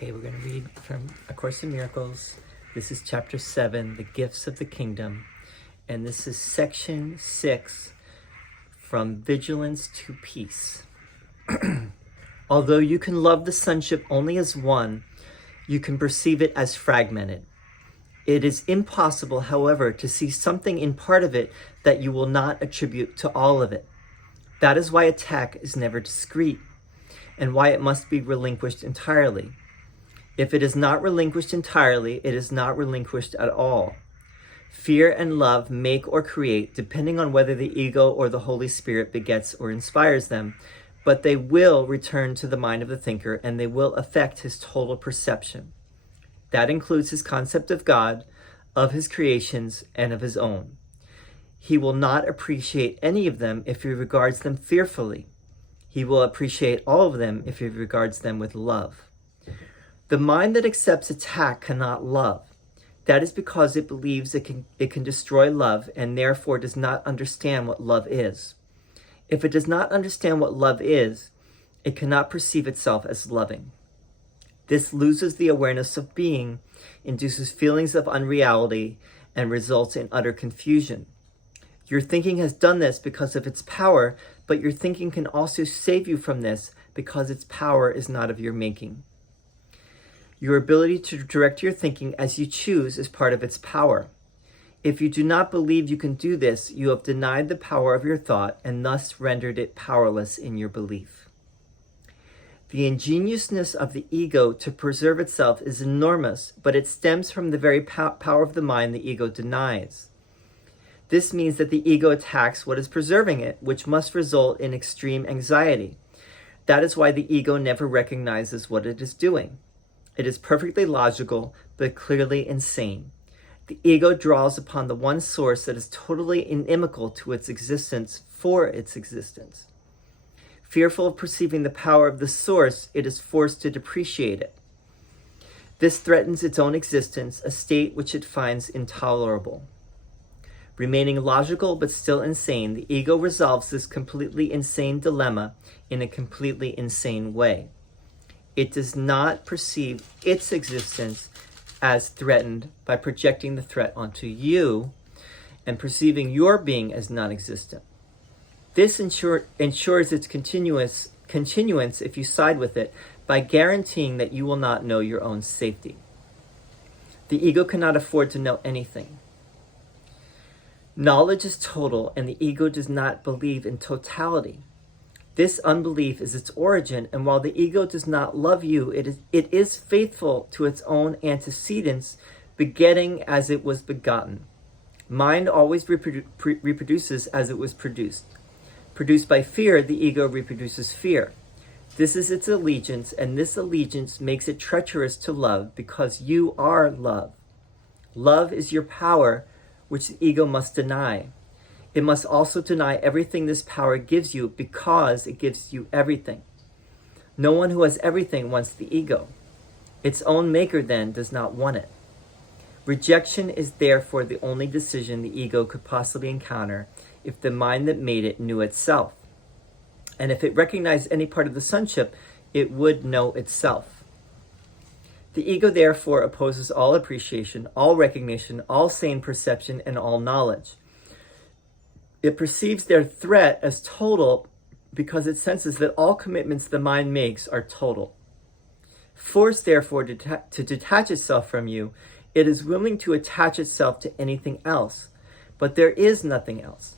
Okay, we're going to read from A Course in Miracles. This is chapter 7, The Gifts of the Kingdom. And this is section 6, From Vigilance to Peace. Although you can love the sonship only as one, you can perceive it as fragmented. It is impossible, however, to see something in part of it that you will not attribute to all of it. That is why attack is never discrete, and why it must be relinquished entirely. If it is not relinquished entirely, it is not relinquished at all. Fear and love make or create, depending on whether the ego or the Holy Spirit begets or inspires them, but they will return to the mind of the thinker, and they will affect his total perception. That includes his concept of God, of his creations, and of his own. He will not appreciate any of them if he regards them fearfully. He will appreciate all of them if he regards them with love. The mind that accepts attack cannot love. That is because it believes it can destroy love, and therefore does not understand what love is. If it does not understand what love is, it cannot perceive itself as loving. This loses the awareness of being, induces feelings of unreality, and results in utter confusion. Your thinking has done this because of its power, but your thinking can also save you from this because its power is not of your making. Your ability to direct your thinking as you choose is part of its power. If you do not believe you can do this, you have denied the power of your thought and thus rendered it powerless in your belief. The ingenuousness of the ego to preserve itself is enormous, but it stems from the very power of the mind the ego denies. This means that the ego attacks what is preserving it, which must result in extreme anxiety. That is why the ego never recognizes what it is doing. It is perfectly logical, but clearly insane. The ego draws upon the one source that is totally inimical to its existence for its existence. Fearful of perceiving the power of the source, it is forced to depreciate it. This threatens its own existence, a state which it finds intolerable. Remaining logical but still insane, the ego resolves this completely insane dilemma in a completely insane way. It does not perceive its existence as threatened by projecting the threat onto you and perceiving your being as non-existent. This ensures its continuance if you side with it by guaranteeing that you will not know your own safety. The ego cannot afford to know anything. Knowledge is total, and the ego does not believe in totality. This unbelief is its origin, and while the ego does not love you, it is faithful to its own antecedents, begetting as it was begotten. Mind always reproduces as it was produced. Produced by fear, the ego reproduces fear. This is its allegiance, and this allegiance makes it treacherous to love because you are love. Love is your power, which the ego must deny. It must also deny everything this power gives you because it gives you everything. No one who has everything wants the ego. Its own maker, then, does not want it. Rejection is therefore the only decision the ego could possibly encounter if the mind that made it knew itself. And if it recognized any part of the sonship, it would know itself. The ego therefore opposes all appreciation, all recognition, all sane perception, and all knowledge. It perceives their threat as total because it senses that all commitments the mind makes are total. Forced, therefore, to detach itself from you, it is willing to attach itself to anything else. But there is nothing else.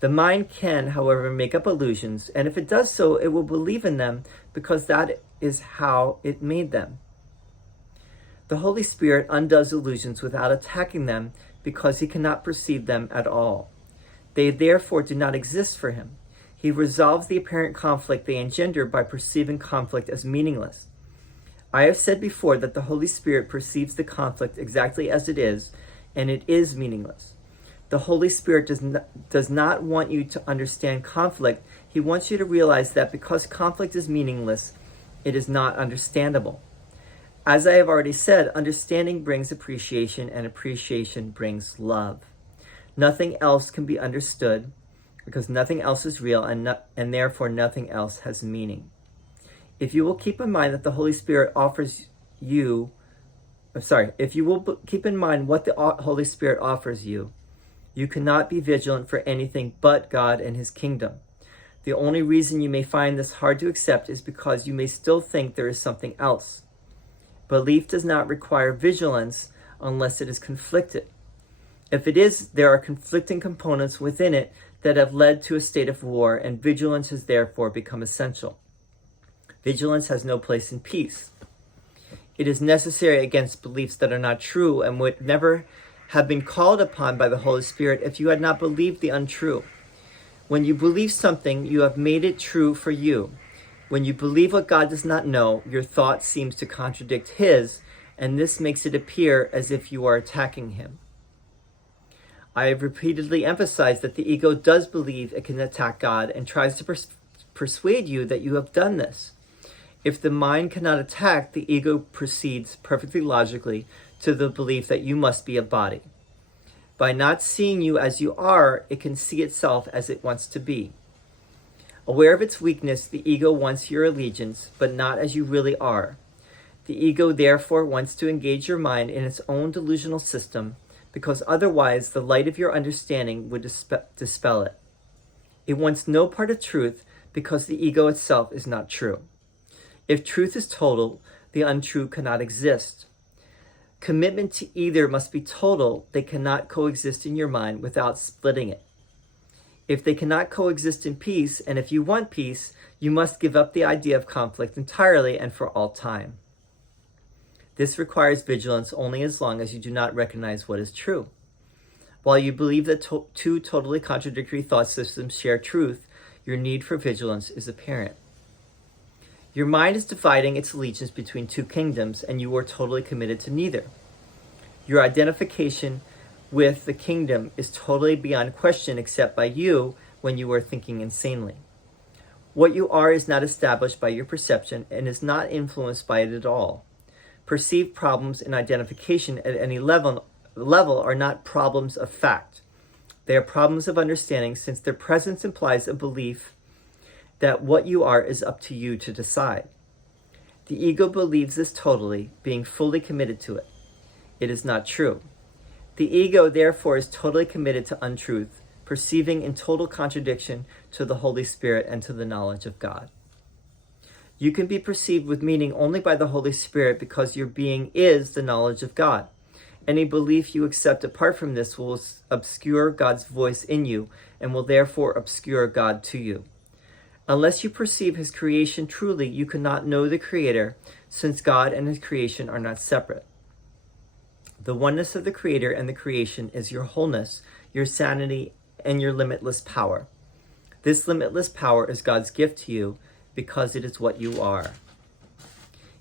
The mind can, however, make up illusions, and if it does so, it will believe in them because that is how it made them. The Holy Spirit undoes illusions without attacking them because he cannot perceive them at all. They therefore do not exist for him. He resolves the apparent conflict they engender by perceiving conflict as meaningless. I have said before that the Holy Spirit perceives the conflict exactly as it is, and it is meaningless. The Holy Spirit does not want you to understand conflict. He wants you to realize that because conflict is meaningless, it is not understandable. As I have already said, understanding brings appreciation, and appreciation brings love. Nothing else can be understood because nothing else is real, and therefore nothing else has meaning. If you will keep in mind that the Holy Spirit offers if you will keep in mind what the Holy Spirit offers you, you cannot be vigilant for anything but God and his kingdom. The only reason you may find this hard to accept is because you may still think there is something else. Belief does not require vigilance unless it is conflicted. If it is, there are conflicting components within it that have led to a state of war, and vigilance has therefore become essential. Vigilance has no place in peace. It is necessary against beliefs that are not true and would never have been called upon by the Holy Spirit if you had not believed the untrue. When you believe something, you have made it true for you. When you believe what God does not know, your thought seems to contradict his, and this makes it appear as if you are attacking him. I have repeatedly emphasized that the ego does believe it can attack God and tries to persuade you that you have done this. If the mind cannot attack, the ego proceeds perfectly logically to the belief that you must be a body. By not seeing you as you are, it can see itself as it wants to be. Aware of its weakness, the ego wants your allegiance, but not as you really are. The ego therefore wants to engage your mind in its own delusional system, because otherwise the light of your understanding would dispel it. It wants no part of truth because the ego itself is not true. If truth is total, the untrue cannot exist. Commitment to either must be total. They cannot coexist in your mind without splitting it. If they cannot coexist in peace, and if you want peace, you must give up the idea of conflict entirely and for all time. This requires vigilance only as long as you do not recognize what is true. While you believe that two totally contradictory thought systems share truth, your need for vigilance is apparent. Your mind is dividing its allegiance between two kingdoms, and you are totally committed to neither. Your identification with the kingdom is totally beyond question except by you when you are thinking insanely. What you are is not established by your perception and is not influenced by it at all. Perceived problems in identification at any level are not problems of fact. They are problems of understanding, since their presence implies a belief that what you are is up to you to decide. The ego believes this totally, being fully committed to it. It is not true. The ego, therefore, is totally committed to untruth, perceiving in total contradiction to the Holy Spirit and to the knowledge of God. You can be perceived with meaning only by the Holy Spirit because your being is the knowledge of God. Any belief you accept apart from this will obscure God's voice in you and will therefore obscure God to you. Unless you perceive his creation truly, you cannot know the Creator, since God and his creation are not separate. The oneness of the Creator and the creation is your wholeness, your sanity, and your limitless power. This limitless power is God's gift to you because it is what you are.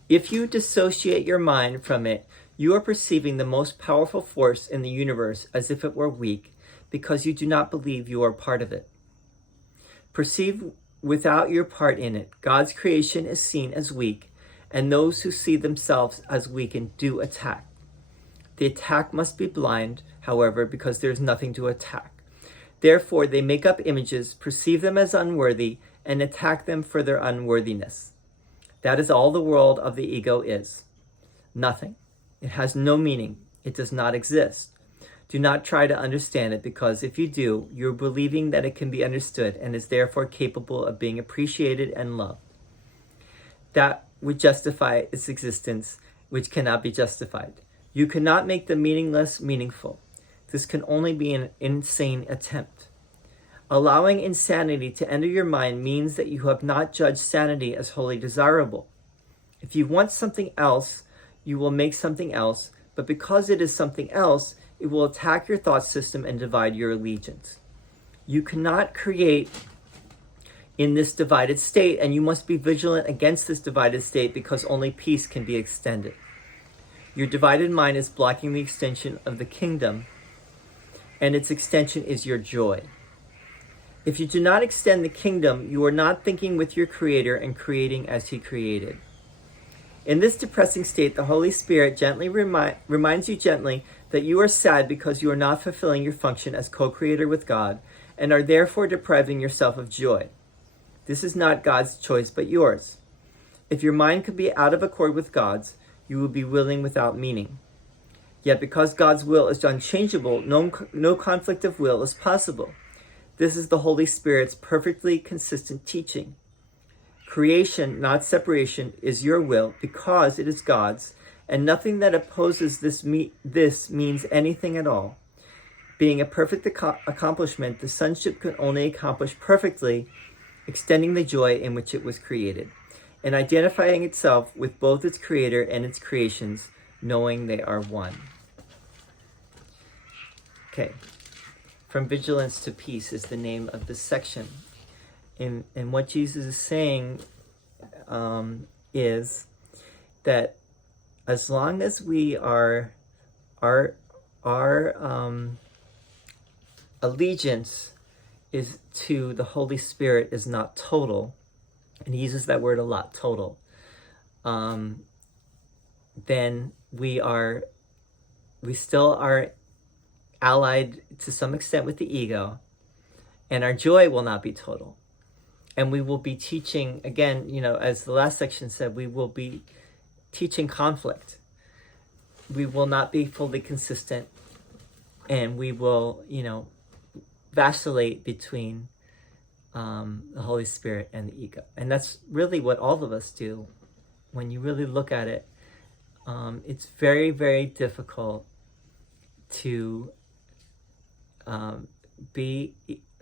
If you dissociate your mind from it, you are perceiving the most powerful force in the universe as if it were weak, because you do not believe you are part of it. Perceive without your part in it. God's creation is seen as weak, and those who see themselves as weakened do attack. The attack must be blind, however, because there is nothing to attack. Therefore, they make up images, perceive them as unworthy, and attack them for their unworthiness. That is all the world of the ego is. Nothing. It has no meaning. It does not exist. Do not try to understand it, because if you do, you're believing that it can be understood and is therefore capable of being appreciated and loved. That would justify its existence, which cannot be justified. You cannot make the meaningless meaningful. This can only be an insane attempt. Allowing insanity to enter your mind means that you have not judged sanity as wholly desirable. If you want something else, you will make something else, but because it is something else, it will attack your thought system and divide your allegiance. You cannot create in this divided state, and you must be vigilant against this divided state because only peace can be extended. Your divided mind is blocking the extension of the kingdom, and its extension is your joy. If you do not extend the kingdom, you are not thinking with your Creator and creating as he created. In this depressing state, the Holy Spirit gently reminds you gently that you are sad because you are not fulfilling your function as co-creator with God and are therefore depriving yourself of joy. This is not God's choice but yours. If your mind could be out of accord with God's, you will be willing without meaning. Yet because God's will is unchangeable, no conflict of will is possible. This is the Holy Spirit's perfectly consistent teaching. Creation, not separation, is your will because it is God's, and nothing that opposes this means anything at all. Being a perfect accomplishment, the sonship can only accomplish perfectly, extending the joy in which it was created, and identifying itself with both its creator and its creations, knowing they are one. Okay, From Vigilance to Peace is the name of this section. And what Jesus is saying is that as long as we are, our allegiance is to the Holy Spirit is not total, and he uses that word a lot, total, then we still are allied to some extent with the ego, and our joy will not be total. And we will be teaching, again, as the last section said, we will be teaching conflict. We will not be fully consistent, and we will, vacillate between the Holy Spirit and the ego. And that's really what all of us do. When you really look at it, it's very, very difficult to be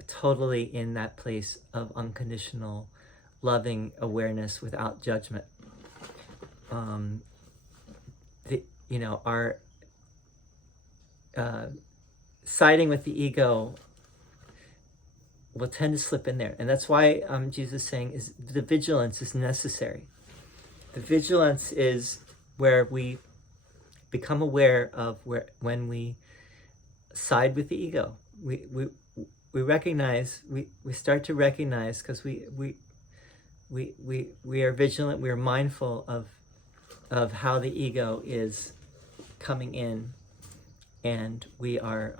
totally in that place of unconditional, loving awareness without judgment. Our siding with the ego will tend to slip in there. And that's why Jesus is saying is the vigilance is necessary. The vigilance is where we become aware of when we side with the ego. We recognize, we start to recognize, because we are vigilant, we are mindful of how the ego is coming in, and we are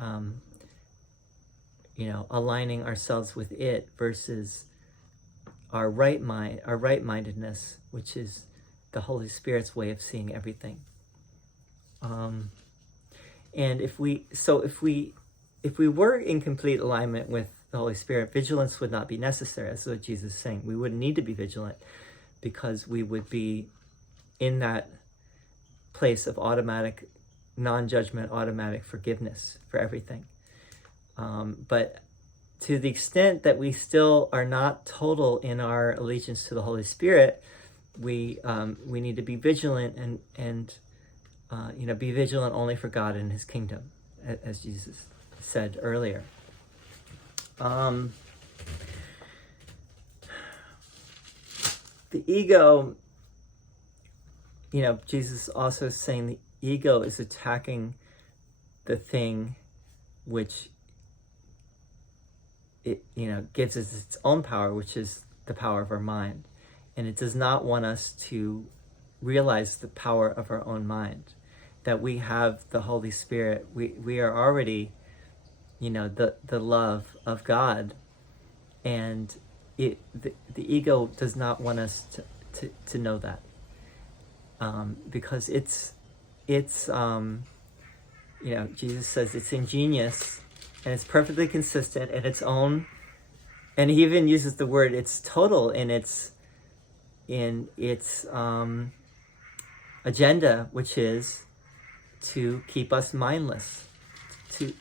aligning ourselves with it versus our right-mindedness, which is the Holy Spirit's way of seeing everything. And if we were in complete alignment with the Holy Spirit, vigilance would not be necessary. That's what Jesus is saying. We wouldn't need to be vigilant because we would be in that place of automatic non-judgment, automatic forgiveness for everything. But to the extent that we still are not total in our allegiance to the Holy Spirit, we need to be vigilant and be vigilant only for God and His kingdom, as Jesus said earlier. The ego, Jesus also is saying the ego is attacking the thing which it gives us its own power, which is the power of our mind. And it does not want us to realize the power of our own mind, that we have the Holy Spirit. We are already, the love of God, and the ego does not want us to know that, because it's Jesus says it's ingenious and it's perfectly consistent in its own, and he even uses the word it's total in its agenda, which is to keep us mindless, to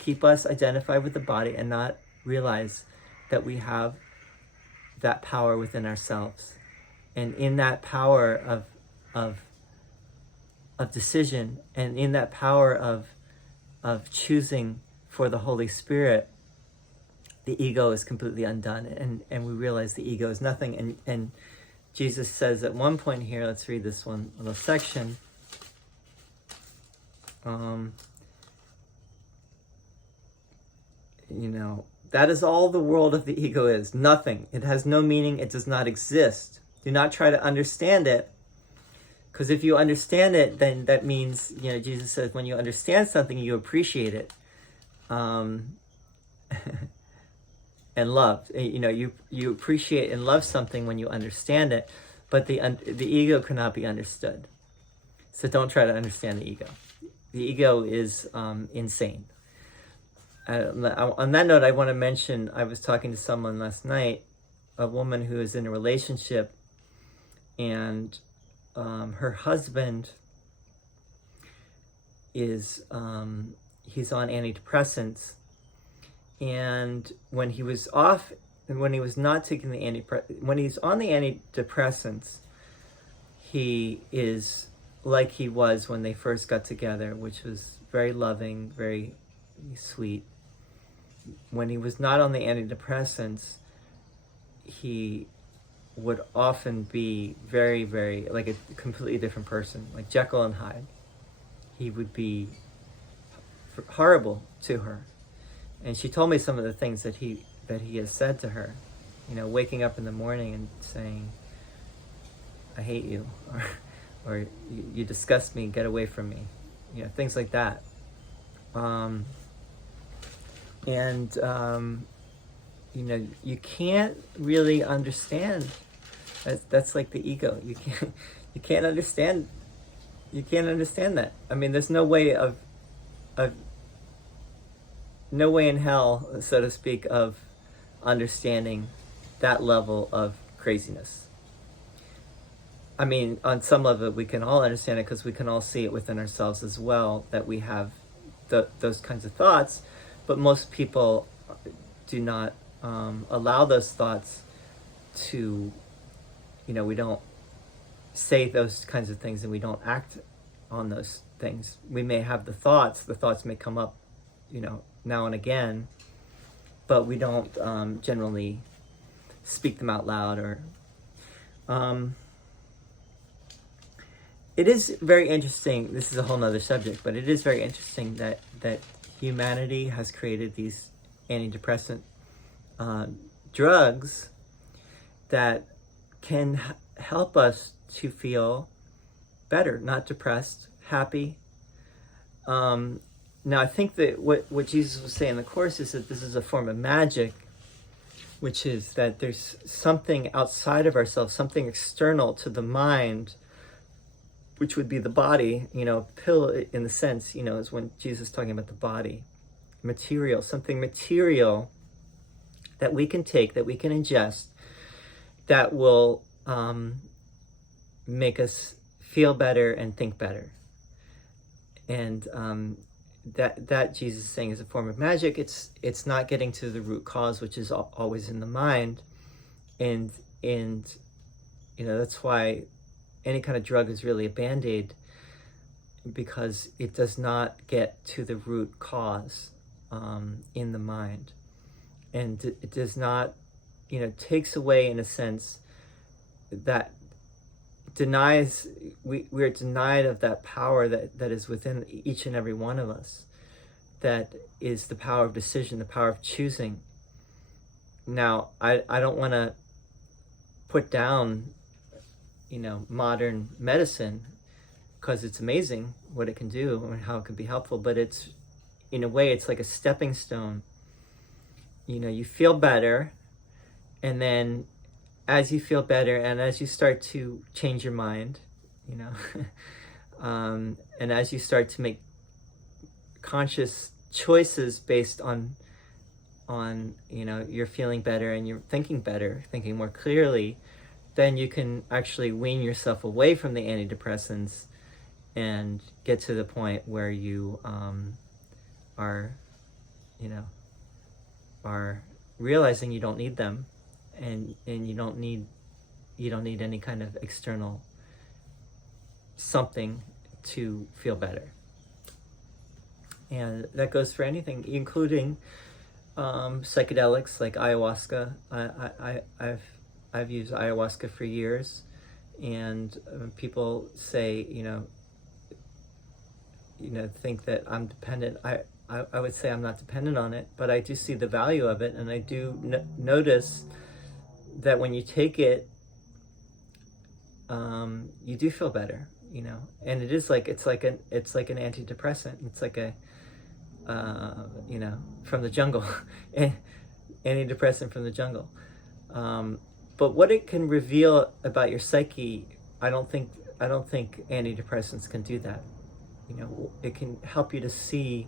keep us identified with the body and not realize that we have that power within ourselves. And in that power of decision, and in that power of choosing for the Holy Spirit, the ego is completely undone, and we realize the ego is nothing. And Jesus says at one point here, let's read this one little section. That is all the world of the ego is, nothing. It has no meaning, it does not exist. Do not try to understand it, because if you understand it, then that means, Jesus says when you understand something, you appreciate it. And love. You appreciate and love something when you understand it, but the ego cannot be understood. So don't try to understand the ego. The ego is insane. On that note, I want to mention, I was talking to someone last night, a woman who is in a relationship, and her husband is, he's on antidepressants, and when he was not taking when he's on the antidepressants, he is like he was when they first got together, which was very loving, very sweet. When he was not on the antidepressants, he would often be very, very, like a completely different person, like Jekyll and Hyde. He would be horrible to her. And she told me some of the things that he has said to her. You know, waking up in the morning and saying, "I hate you," or "You disgust me, get away from me." You know, things like that. You know, you can't really understand. That's like the ego. You can't understand that. I mean, there's no way in hell, so to speak, of understanding that level of craziness. I mean, on some level, we can all understand it because we can all see it within ourselves as well, that we have those kinds of thoughts, but most people do not allow those thoughts to, you know, we don't say those kinds of things and we don't act on those things. We may have the thoughts may come up, you know, now and again, but we don't generally speak them out loud. Or it is very interesting, this is a whole nother subject, but it is very interesting that humanity has created these antidepressant drugs that can help us to feel better, not depressed, happy. Now, I think that what Jesus was saying in the Course is that this is a form of magic, which is that there's something outside of ourselves, something external to the mind, which would be the body. You know, pill in the sense, you know, is when Jesus is talking about the body. Material, something material that we can take, that we can ingest, that will make us feel better and think better. And that Jesus is saying is a form of magic. It's not getting to the root cause, which is always in the mind, and you know, that's why any kind of drug is really a band-aid, because it does not get to the root cause in the mind, and it does not, you know, takes away, in a sense, that denies, we're denied of that power that is within each and every one of us, that is the power of decision, the power of choosing. Now, I don't want to put down, you know, modern medicine, because it's amazing what it can do and how it can be helpful, but it's, in a way, it's like a stepping stone. You know, you feel better, and then as you feel better and as you start to change your mind, you know, and as you start to make conscious choices based on, you know, you're feeling better and you're thinking better, thinking more clearly, then you can actually wean yourself away from the antidepressants and get to the point where you are, you know, are realizing you don't need them, and you don't need any kind of external something to feel better. And that goes for anything, including psychedelics like ayahuasca. I've used ayahuasca for years, and people say, you know, think that I'm dependent. I would say I'm not dependent on it, but I do see the value of it, and I do notice that when you take it, you do feel better, you know. And it is like it's like an antidepressant. It's like a you know, from the jungle, antidepressant from the jungle. But what it can reveal about your psyche, I I don't think antidepressants can do that. You know, it can help you to see